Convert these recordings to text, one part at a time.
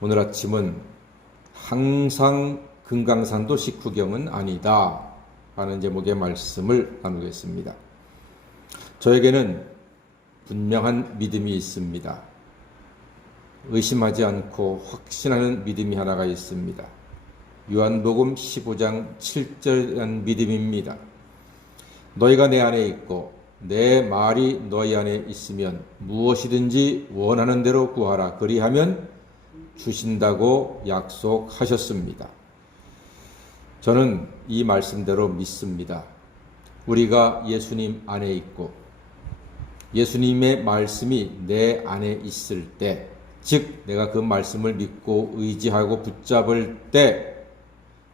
오늘 아침은 항상 금강산도 식후경은 아니다 하는 제목의 말씀을 나누겠습니다. 저에게는 분명한 믿음이 있습니다. 의심하지 않고 확신하는 믿음이 하나가 있습니다. 요한복음 15장 7절이라는 믿음입니다. 너희가 내 안에 있고 내 말이 너희 안에 있으면 무엇이든지 원하는 대로 구하라. 그리하면 주신다고 약속하셨습니다. 저는 이 말씀대로 믿습니다. 우리가 예수님 안에 있고 예수님의 말씀이 내 안에 있을 때, 즉 내가 그 말씀을 믿고 의지하고 붙잡을 때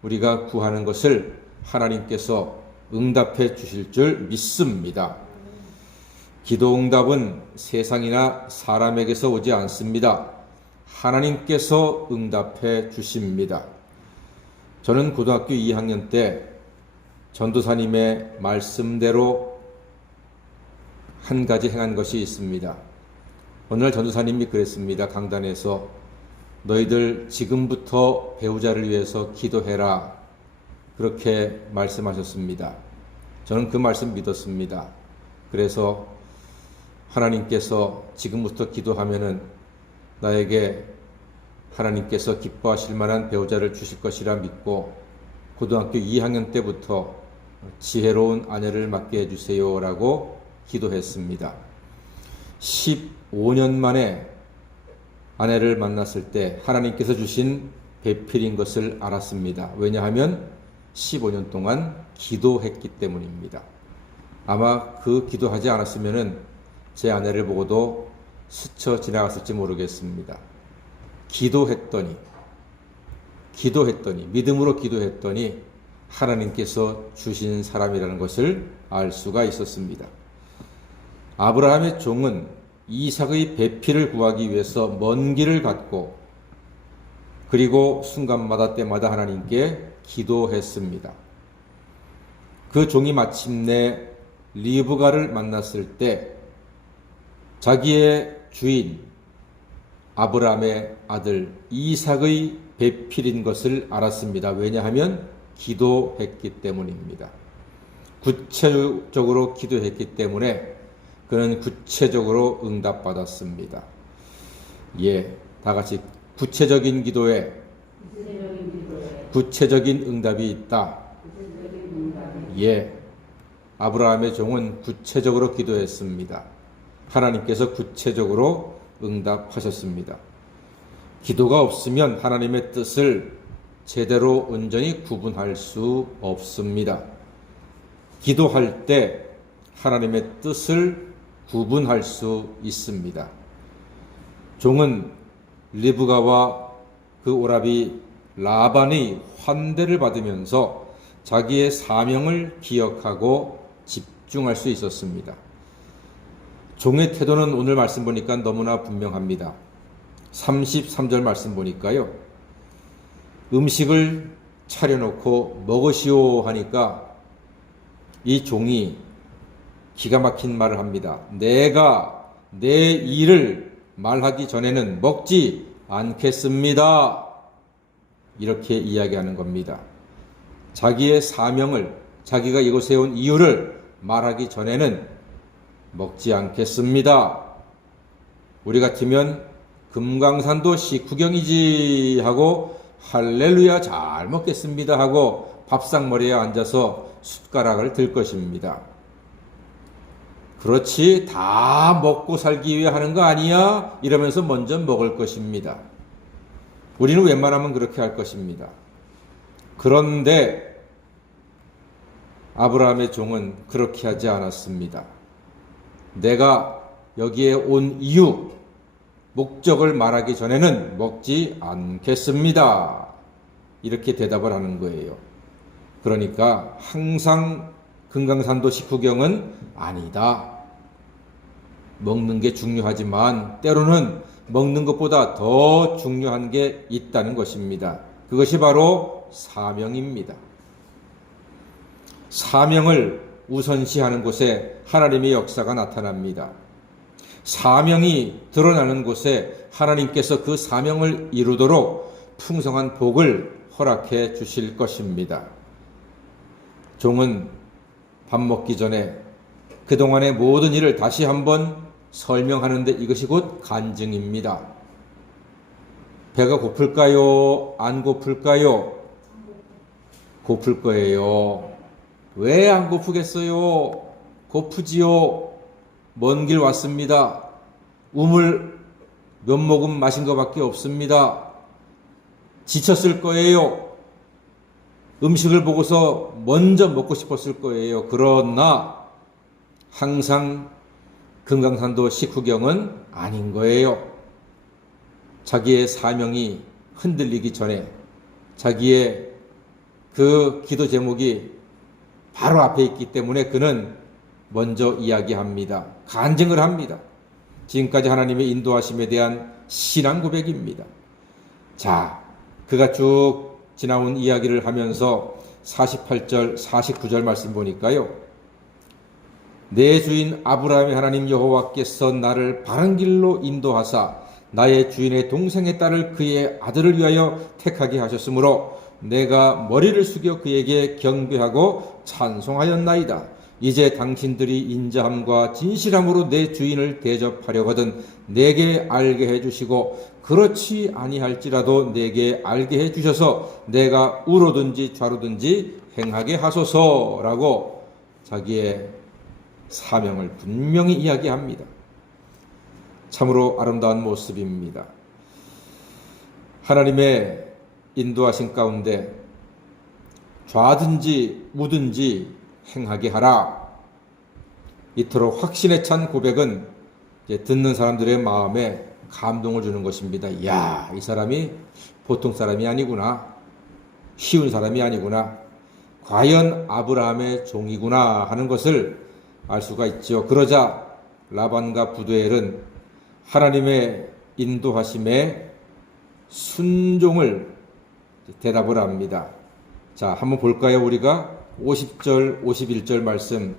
우리가 구하는 것을 하나님께서 응답해 주실 줄 믿습니다. 기도 응답은 세상이나 사람에게서 오지 않습니다. 하나님께서 응답해 주십니다. 저는 고등학교 2학년 때 전도사님의 말씀대로 한 가지 행한 것이 있습니다. 어느 날 전도사님이 그랬습니다. 강단에서 너희들 지금부터 배우자를 위해서 기도해라. 그렇게 말씀하셨습니다. 저는 그 말씀 믿었습니다. 그래서 하나님께서 지금부터 기도하면은 나에게 하나님께서 기뻐하실 만한 배우자를 주실 것이라 믿고 고등학교 2학년 때부터 지혜로운 아내를 맡게 해주세요 라고 기도했습니다. 15년 만에 아내를 만났을 때 하나님께서 주신 배필인 것을 알았습니다. 왜냐하면 15년 동안 기도했기 때문입니다. 아마 그 기도하지 않았으면 제 아내를 보고도 스쳐 지나갔을지 모르겠습니다. 기도했더니 믿음으로 기도했더니 하나님께서 주신 사람이라는 것을 알 수가 있었습니다. 아브라함의 종은 이삭의 배필을 구하기 위해서 먼 길을 갔고 그리고 순간마다 때마다 하나님께 기도했습니다. 그 종이 마침내 리브가를 만났을 때 자기의 주인 아브라함의 아들 이삭의 배필인 것을 알았습니다. 왜냐하면 기도했기 때문입니다. 구체적으로 기도했기 때문에 그는 구체적으로 응답받았습니다. 다 같이 구체적인 기도에 구체적인 응답이 있다. 아브라함의 종은 구체적으로 기도했습니다. 하나님께서 구체적으로 응답하셨습니다. 기도가 없으면 하나님의 뜻을 제대로 온전히 구분할 수 없습니다. 기도할 때 하나님의 뜻을 구분할 수 있습니다. 종은 리브가와 그 오라비 라반의 환대를 받으면서 자기의 사명을 기억하고 집중할 수 있었습니다. 종의 태도는 오늘 말씀 보니까 너무나 분명합니다. 33절 말씀 보니까요. 음식을 차려놓고 먹으시오 하니까 이 종이 기가 막힌 말을 합니다. 내가 내 일을 말하기 전에는 먹지 않겠습니다. 이렇게 이야기하는 겁니다. 자기의 사명을, 자기가 이곳에 온 이유를 말하기 전에는 먹지 않겠습니다. 우리 같으면 금강산도 식후경이지 하고 할렐루야 잘 먹겠습니다 하고 밥상머리에 앉아서 숟가락을 들 것입니다. 그렇지, 다 먹고 살기 위해 하는 거 아니야? 이러면서 먼저 먹을 것입니다. 우리는 웬만하면 그렇게 할 것입니다. 그런데 아브라함의 종은 그렇게 하지 않았습니다. 내가 여기에 온 이유, 목적을 말하기 전에는 먹지 않겠습니다. 이렇게 대답을 하는 거예요. 그러니까 항상 금강산도 식후경은 아니다. 먹는 게 중요하지만 때로는 먹는 것보다 더 중요한 게 있다는 것입니다. 그것이 바로 사명입니다. 사명을 우선시하는 곳에 하나님의 역사가 나타납니다. 사명이 드러나는 곳에 하나님께서 그 사명을 이루도록 풍성한 복을 허락해 주실 것입니다. 종은 밥 먹기 전에 그동안의 모든 일을 다시 한번 설명하는데 이것이 곧 간증입니다. 배가 고플까요? 안 고플까요? 고플 거예요. 왜 안 고프겠어요? 고프지요. 먼 길 왔습니다. 우물 몇 모금 마신 것밖에 없습니다. 지쳤을 거예요. 음식을 보고서 먼저 먹고 싶었을 거예요. 그러나 항상 금강산도 식후경은 아닌 거예요. 자기의 사명이 흔들리기 전에 자기의 그 기도 제목이 바로 앞에 있기 때문에 그는 먼저 이야기합니다. 간증을 합니다. 지금까지 하나님의 인도하심에 대한 신앙 고백입니다. 자, 그가 쭉 지나온 이야기를 하면서 48절, 49절 말씀 보니까요. 내 주인 아브라함의 하나님 여호와께서 나를 바른 길로 인도하사 나의 주인의 동생의 딸을 그의 아들을 위하여 택하게 하셨으므로 내가 머리를 숙여 그에게 경배하고 찬송하였나이다. 이제 당신들이 인자함과 진실함으로 내 주인을 대접하려거든 내게 알게 해주시고 그렇지 아니할지라도 내게 알게 해주셔서 내가 우로든지 좌로든지 행하게 하소서라고 자기의 사명을 분명히 이야기합니다. 참으로 아름다운 모습입니다. 하나님의 인도하신 가운데 좌든지 우든지 행하게 하라. 이토록 확신에 찬 고백은 이제 듣는 사람들의 마음에 감동을 주는 것입니다. 이야, 이 사람이 보통 사람이 아니구나. 쉬운 사람이 아니구나. 과연 아브라함의 종이구나 하는 것을 알 수가 있죠. 그러자 라반과 부두엘은 하나님의 인도하심에 순종을 대답을 합니다. 자, 한번 볼까요? 우리가 50절, 51절 말씀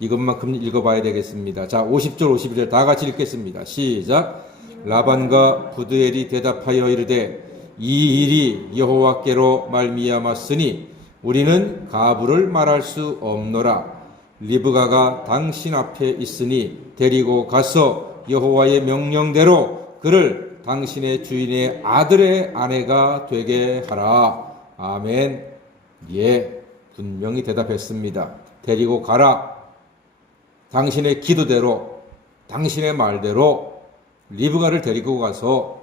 이것만큼 읽어봐야 되겠습니다. 자, 50절, 51절 다 같이 읽겠습니다. 시작. 라반과 부두엘이 대답하여 이르되 이 일이 여호와께로 말미암았으니 우리는 가부를 말할 수 없노라. 리브가가 당신 앞에 있으니 데리고 가서 여호와의 명령대로 그를 당신의 주인의 아들의 아내가 되게 하라. 아멘. 예, 분명히 대답했습니다. 데리고 가라. 당신의 기도대로, 당신의 말대로 리브가를 데리고 가서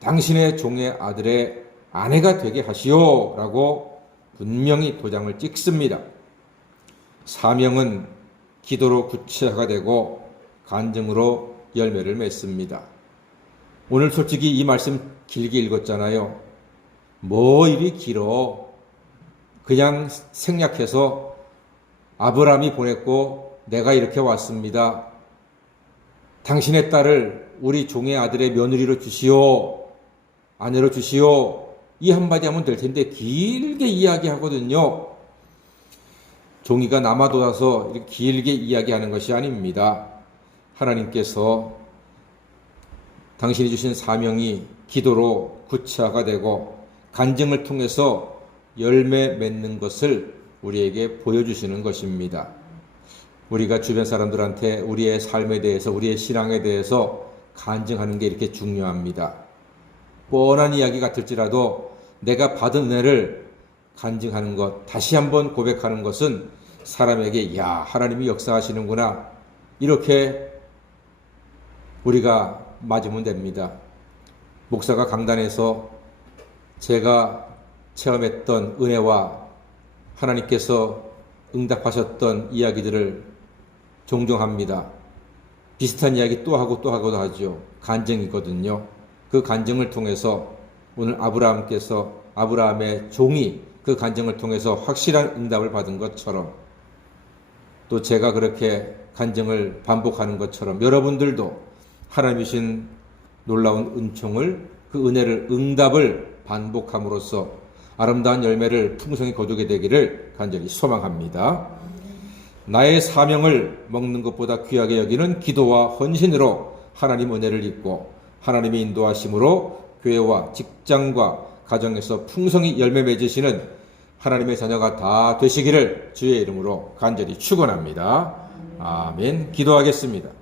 당신의 종의 아들의 아내가 되게 하시오 라고 분명히 도장을 찍습니다. 사명은 기도로 구체화가 되고 간증으로 열매를 맺습니다. 오늘 솔직히 이 말씀 길게 읽었잖아요. 뭐 이리 길어. 그냥 생략해서 아브라함이 보냈고 내가 이렇게 왔습니다. 당신의 딸을 우리 종의 아들의 며느리로 주시오. 아내로 주시오. 이 한마디 하면 될 텐데 길게 이야기하거든요. 종이가 남아돌아서 이렇게 길게 이야기하는 것이 아닙니다. 하나님께서 당신이 주신 사명이 기도로 구체화가 되고 간증을 통해서 열매 맺는 것을 우리에게 보여주시는 것입니다. 우리가 주변 사람들한테 우리의 삶에 대해서, 우리의 신앙에 대해서 간증하는 게 이렇게 중요합니다. 뻔한 이야기 같을지라도 내가 받은 은혜를 간증하는 것, 다시 한번 고백하는 것은 사람에게 야, 하나님이 역사하시는구나, 이렇게 우리가 맞으면 됩니다. 목사가 강단에서 제가 체험했던 은혜와 하나님께서 응답하셨던 이야기들을 종종 합니다. 비슷한 이야기 또 하고 또 하고도 하죠. 간증이거든요. 그 간증을 통해서 오늘 아브라함의 종이 그 간증을 통해서 확실한 응답을 받은 것처럼, 또 제가 그렇게 간증을 반복하는 것처럼 여러분들도 하나님이 주신 놀라운 은총을, 그 은혜를, 응답을 반복함으로써 아름다운 열매를 풍성히 거두게 되기를 간절히 소망합니다. 나의 사명을 먹는 것보다 귀하게 여기는 기도와 헌신으로 하나님 은혜를 입고 하나님의 인도하심으로 교회와 직장과 가정에서 풍성히 열매 맺으시는 하나님의 자녀가 다 되시기를 주의 이름으로 간절히 축원합니다. 아멘. 기도하겠습니다.